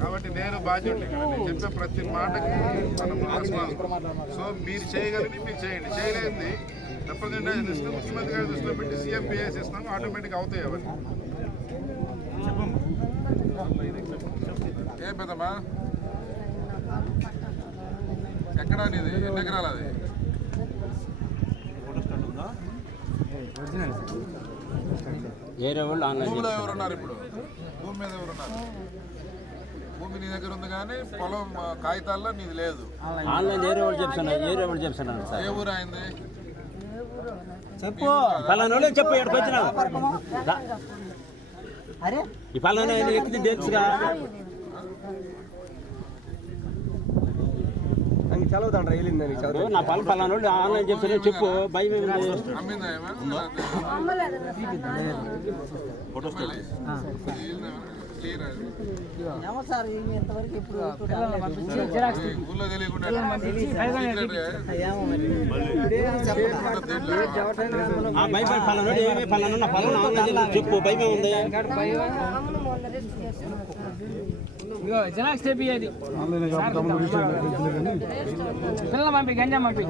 కాబట్టి నేను బాధ్యుడిని ఇక్కడ. నేను చెప్పే ప్రతి మాటకి మనం సో మీరు చేయగలిగి మీరు చేయండి. చేయలేనిది రిప్రజెంటేషన్ ఇస్తే ముఖ్యమంత్రి గారి దృష్టిలో పెట్టి సీఎం పిఎస్ ఇస్తాము, ఆటోమేటిక్గా అవుతాయి అవన్నీ. ఏం పెద్దమ్మా ఎక్కడా నీది? ఎన్ని ఎకరాలు అది? భూమిలో ఎవరున్నారు ఇప్పుడు? భూమి మీద ఎవరున్నారు? భూమి నీ దగ్గర ఉంది కానీ పొలం కాగితాల్లో నీది లేదు. ఏ ఊరు అయింది? చెప్పు చెప్పు ఈ పలానా ఎక్కింది తెలుసుగా చదువుతాండ్రా వెళ్ళిందని నా పని పలానా ఆన్లైన్ చెప్తాను చెప్పు. భయం చెప్పు. భయమే ఉంది. జనాక్ స్టెప్ అది పిల్లలు పంపి గంజా పంపి